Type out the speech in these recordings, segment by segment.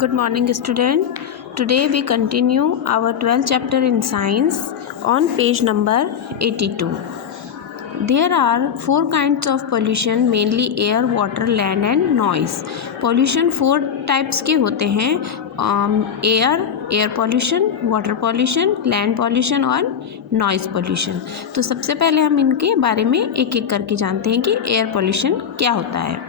Good morning, student. Today we continue our 12th chapter in science on page number 82. There are four kinds of pollution, mainly air, water, land and noise. Pollution four types के होते हैं, air pollution, water pollution, land pollution और noise pollution. तो सबसे पहले हम इनके बारे में एक एक करके जानते हैं कि एयर पॉल्यूशन क्या होता है.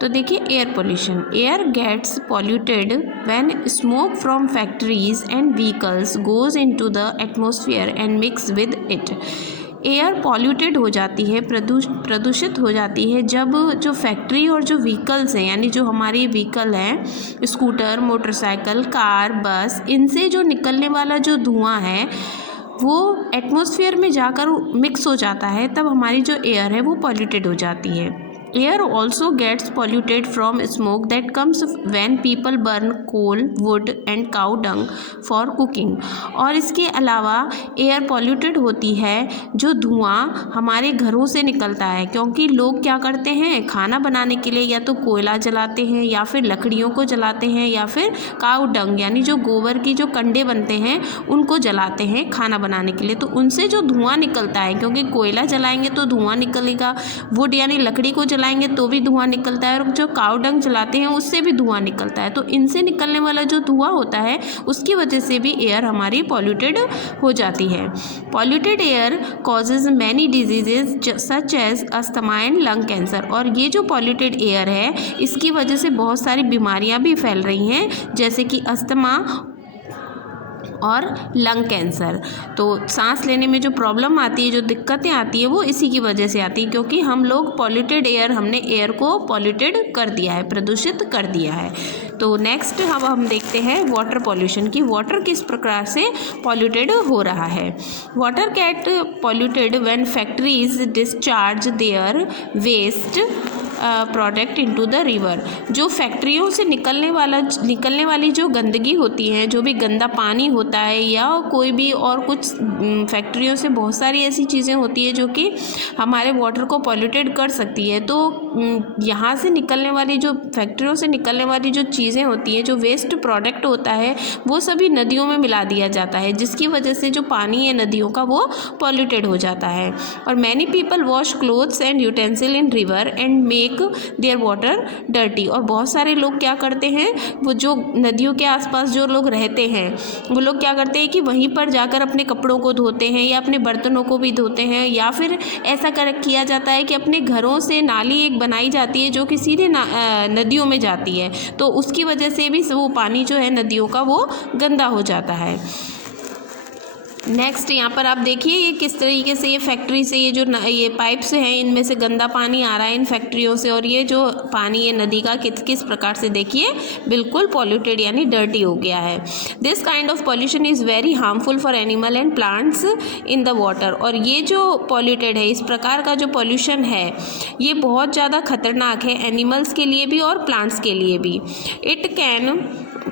तो देखिए, air pollution, air gets polluted when smoke from factories and vehicles goes into the atmosphere and mix with it. Air polluted हो जाती है, प्रदूषित हो जाती है जब जो फैक्ट्री और जो व्हीकल्स हैं, यानी जो हमारी व्हीकल हैं, स्कूटर, मोटरसाइकिल, कार, बस, इनसे जो निकलने वाला जो धुआं है वो एटमॉस्फेयर में जाकर मिक्स हो जाता है, तब हमारी जो एयर है वो पॉल्यूटेड हो जाती है. Air also gets polluted from smoke that comes when people burn coal, wood and cow dung for cooking. और इसके अलावा एयर पॉल्यूटेड होती है जो धुआं हमारे घरों से निकलता है, क्योंकि लोग क्या करते हैं, खाना बनाने के लिए या तो कोयला जलाते हैं या फिर लकड़ियों को जलाते हैं या फिर काऊ डंग यानी जो गोबर की जो कंडे बनते हैं उनको जलाते हैं खाना बनाने के लिए. तो उनसे जो धुआं निकलता है, क्योंकि कोयला जलाएंगे तो धुआं निकलेगा, वुड यानी लकड़ी को जलाएंगे तो भी धुआं निकलता है, और जो काऊ डंग जलाते हैं उससे भी धुआं निकलता है. तो इनसे निकलने वाला जो धुआं होता है उसकी वजह से भी एयर हमारी पॉल्यूटेड हो जाती है. Polluted air causes many diseases such as asthma and lung cancer. और ये जो पॉल्यूटेड एयर है इसकी वजह से बहुत सारी बीमारियां भी फैल रही हैं, जैसे कि अस्थमा और लंग कैंसर. तो सांस लेने में जो प्रॉब्लम आती है, जो दिक्कतें आती है, वो इसी की वजह से आती है, क्योंकि हम लोग पॉल्यूटेड एयर, हमने एयर को पॉल्यूटेड कर दिया है, प्रदूषित कर दिया है. तो नेक्स्ट हम देखते हैं वाटर पॉल्यूशन की. वाटर किस प्रकार से पॉल्यूटेड हो रहा है. Water get polluted when factories discharge their waste product into the river. जो फैक्ट्रियों से निकलने वाली जो गंदगी होती है, जो भी गंदा पानी होता है या कोई भी और कुछ फैक्ट्रियों से बहुत सारी ऐसी चीज़ें होती है जो कि हमारे वाटर को पॉल्यूटेड कर सकती है. तो यहाँ से निकलने वाली जो फैक्ट्रियों से निकलने वाली जो चीज़ें होती हैं, जो वेस्ट प्रोडक्ट होता है, वो सभी नदियों में मिला दिया जाता है, जिसकी वजह से जो पानी है नदियों का वो पॉल्यूटेड हो जाता है. और many people wash clothes and utensil in river and make their water dirty. और बहुत सारे लोग क्या करते हैं, वो जो नदियों के आसपास जो लोग रहते हैं वो लोग क्या करते हैं कि वहीं पर जाकर अपने कपड़ों को धोते हैं या अपने बर्तनों को भी धोते हैं, या फिर ऐसा किया जाता है कि अपने घरों से नाली एक बनाई जाती है जो कि सीधे नदियों में जाती है. तो उसकी वजह से भी वो पानी जो है नदियों का वो गंदा हो जाता है. नेक्स्ट यहाँ पर आप देखिए ये किस तरीके से ये फैक्ट्री से ये पाइप्स हैं, इनमें से गंदा पानी आ रहा है इन फैक्ट्रियों से, और ये जो पानी है नदी का किस प्रकार से देखिए बिल्कुल पॉल्यूटेड यानी डर्टी हो गया है. This kind of pollution is very harmful for animal and plants in the water. और ये जो पॉल्यूटेड है, इस प्रकार का जो पॉल्यूशन है, ये बहुत ज़्यादा खतरनाक है एनिमल्स के लिए भी और प्लांट्स के लिए भी. इट कैन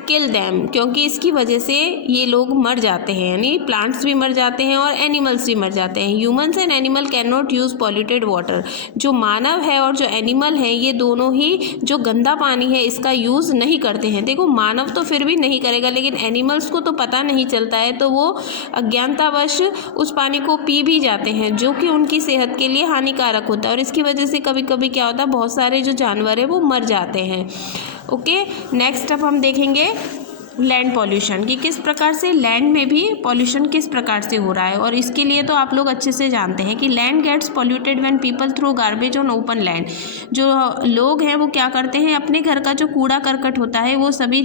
किल दैम, क्योंकि इसकी वजह से ये लोग मर जाते हैं, यानी प्लांट्स भी मर जाते हैं और एनिमल्स भी मर जाते हैं. Humans and animal can not use polluted water. जो मानव है और जो एनिमल हैं, ये दोनों ही जो गंदा पानी है इसका यूज़ नहीं करते हैं. देखो, मानव तो फिर भी नहीं करेगा, लेकिन एनिमल्स को तो पता नहीं चलता है, तो वो अज्ञानतावश उस पानी को पी भी जाते हैं, जो कि उनकी सेहत के लिए हानिकारक होता है. और इसकी वजह से कभी कभी क्या होता है, बहुत सारे जो जानवर हैं वो मर जाते हैं. ओके, नेक्स्ट अब हम देखेंगे लैंड पॉल्यूशन कि किस प्रकार से लैंड में भी पॉल्यूशन किस प्रकार से हो रहा है. और इसके लिए तो आप लोग अच्छे से जानते हैं कि land gets polluted when people throw garbage on open land. जो लोग हैं वो क्या करते हैं, अपने घर का जो कूड़ा करकट होता है वो सभी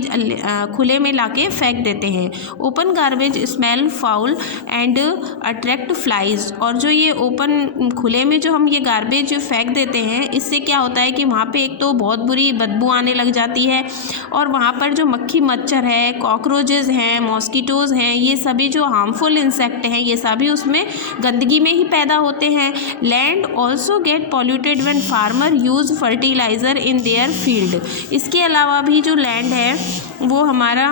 खुले में लाके फेंक देते हैं. Open garbage smell foul and attract flies. और जो ये ओपन खुले में जो हम ये गार्बेज फेंक देते हैं, इससे क्या होता है कि वहाँ पर एक तो बहुत बुरी बदबू आने लग जाती है, और वहाँ पर जो मक्खी मच्छर है, कॉकरोचेस हैं, मॉस्किटोज़ हैं, ये सभी जो हार्मफुल इंसेक्ट हैं, ये सभी उसमें गंदगी में ही पैदा होते हैं. Land also get polluted when farmer use fertiliser in their field. इसके अलावा भी जो लैंड है वो हमारा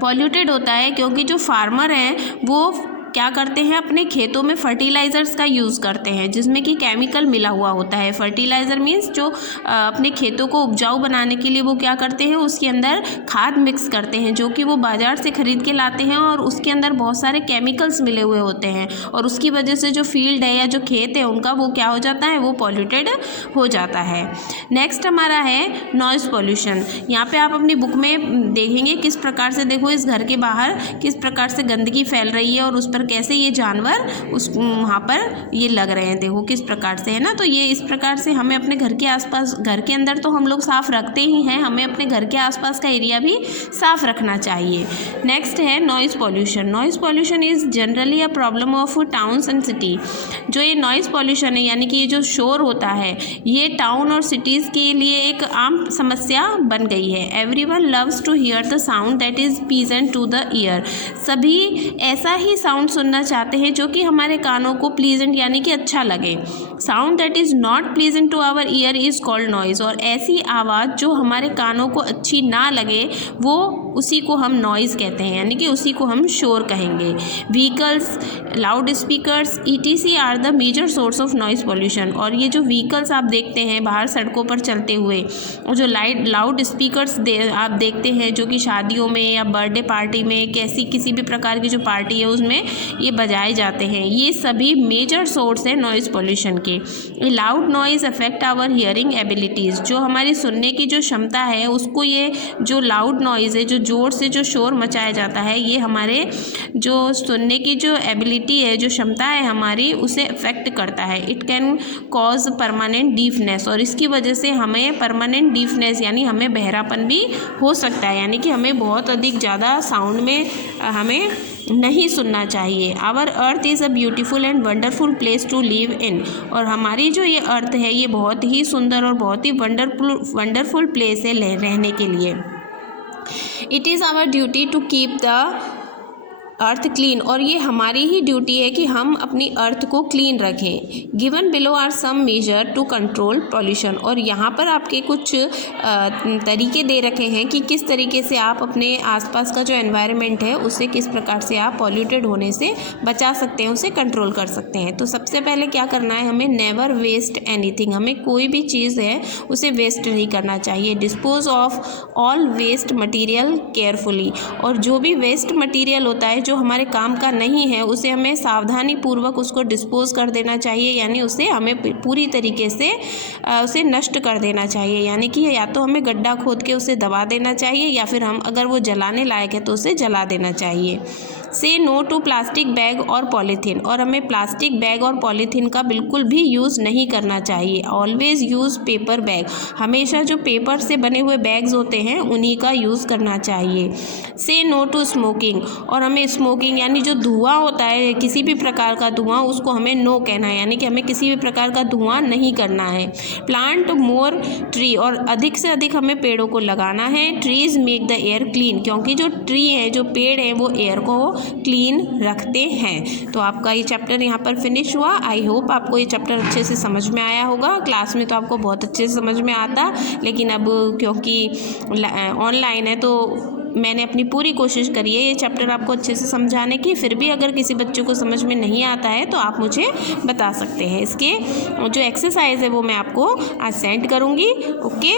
पॉल्यूटेड होता है, क्योंकि जो फार्मर हैं वो क्या करते हैं, अपने खेतों में फर्टिलाइज़र्स का यूज़ करते हैं जिसमें कि केमिकल मिला हुआ होता है। फर्टिलाइज़र मीन्स जो अपने खेतों को उपजाऊ बनाने के लिए वो क्या करते हैं, उसके अंदर खाद मिक्स करते हैं जो कि वो बाज़ार से ख़रीद के लाते हैं और उसके अंदर बहुत सारे केमिकल्स मिले हुए होते हैं और उसकी वजह से जो फील्ड है या जो खेत है उनका वो क्या हो जाता है, वो पॉल्यूटेड हो जाता है। नेक्स्ट हमारा है नॉइज़ पॉल्यूशन। यहाँ पे आप अपनी बुक में देखेंगे किस प्रकार से, देखो इस घर के बाहर किस प्रकार से गंदगी फैल रही है और उस पर कैसे ये जानवर उस वहाँ पर ये लग रहे हैं, देखो किस प्रकार से, है ना। तो ये इस प्रकार से हमें अपने घर के आसपास, घर के अंदर तो हम लोग साफ़ रखते ही हैं, हमें अपने घर के आसपास का एरिया भी साफ़ रखना चाहिए। नेक्स्ट है noise pollution. Noise pollution is generally a problem of towns and city. जो ये नॉइज़ पॉल्यूशन है यानी कि ये जो शोर होता है ये टाउन और सिटीज़ के लिए एक आम समस्या बन गई है। Everyone loves to hear the sound that is pleasant to the ear. सभी ऐसा ही साउंड सुनना चाहते हैं जो कि हमारे कानों को प्लीजेंट यानी कि अच्छा लगे। Sound that is not pleasant to our ear is called noise. और ऐसी आवाज़ जो हमारे कानों को अच्छी ना लगे वो उसी को हम नॉइज़ कहते हैं, यानी कि उसी को हम शोर कहेंगे। Vehicles, loudspeakers ETC are the major source of noise pollution. और ये जो व्हीकल्स आप देखते हैं बाहर सड़कों पर चलते हुए और जो लाउड स्पीकर्स आप देखते हैं जो कि शादियों में या बर्थडे पार्टी में किसी भी प्रकार की जो पार्टी है उसमें ये बजाए जाते हैं, ये सभी मेजर सोर्स है नॉइज़ पॉल्यूशन के। Loud noise affect our hearing abilities. जो हमारी सुनने की जो क्षमता है उसको ये जो लाउड नॉइज़ है, जो ज़ोर से जो शोर मचाया जाता है, ये हमारे जो सुनने की जो एबिलिटी है, जो क्षमता है हमारी, उसे अफेक्ट करता है। It can cause permanent deafness. और इसकी वजह से हमें परमानेंट डीफनेस यानी हमें बहरापन भी हो सकता है, यानी कि हमें बहुत अधिक ज़्यादा साउंड में हमें नहीं सुनना चाहिए। Our earth is a beautiful and wonderful place to live in. और हमारी जो ये अर्थ है ये बहुत ही सुंदर और बहुत ही वंडरफुल प्लेस है रहने के लिए। It is our duty to keep the earth clean. और ये हमारी ही ड्यूटी है कि हम अपनी अर्थ को क्लीन रखें। Given below are some measure to control pollution. और यहाँ पर आपके कुछ तरीके दे रखे हैं कि किस तरीके से आप अपने आसपास का जो एनवायरनमेंट है उसे किस प्रकार से आप पॉल्यूटेड होने से बचा सकते हैं, उसे कंट्रोल कर सकते हैं। तो सबसे पहले क्या करना है, हमें नेवर वेस्ट एनीथिंग। हमें कोई भी चीज़ है उसे वेस्ट नहीं करना चाहिए। Dispose of all waste material carefully. और जो भी वेस्ट मटीरियल होता है जो हमारे काम का नहीं है उसे हमें सावधानी पूर्वक उसको डिस्पोज कर देना चाहिए, यानी उसे हमें पूरी तरीके से उसे नष्ट कर देना चाहिए। यानी कि या तो हमें गड्ढा खोद के उसे दबा देना चाहिए या फिर हम अगर वो जलाने लायक है तो उसे जला देना चाहिए। से नो टू प्लास्टिक बैग और पॉलीथीन। और हमें प्लास्टिक बैग और पॉलीथीन का बिल्कुल भी यूज़ नहीं करना चाहिए। Always use paper bag. हमेशा जो पेपर से बने हुए बैग्स होते हैं उन्हीं का यूज़ करना चाहिए। से नो टू स्मोकिंग। और हमें स्मोकिंग यानी जो धुआं होता है, किसी भी प्रकार का धुआं, उसको हमें नो कहना है, यानी कि हमें किसी भी प्रकार का धुआं नहीं करना है। Plant more tree. और अधिक से अधिक हमें पेड़ों को लगाना है। Trees make the air clean. क्योंकि जो ट्री है, जो पेड़ हैं, वो एयर को क्लीन रखते हैं। तो आपका ये चैप्टर यहाँ पर फिनिश हुआ। आई होप आपको ये चैप्टर अच्छे से समझ में आया होगा। क्लास में तो आपको बहुत अच्छे से समझ में आता, लेकिन अब क्योंकि ऑनलाइन है तो मैंने अपनी पूरी कोशिश करी है ये चैप्टर आपको अच्छे से समझाने की। फिर भी अगर किसी बच्चे को समझ में नहीं आता है तो आप मुझे बता सकते हैं। इसके जो एक्सरसाइज है वो मैं आपको आज सेंड करूँगी। ओके।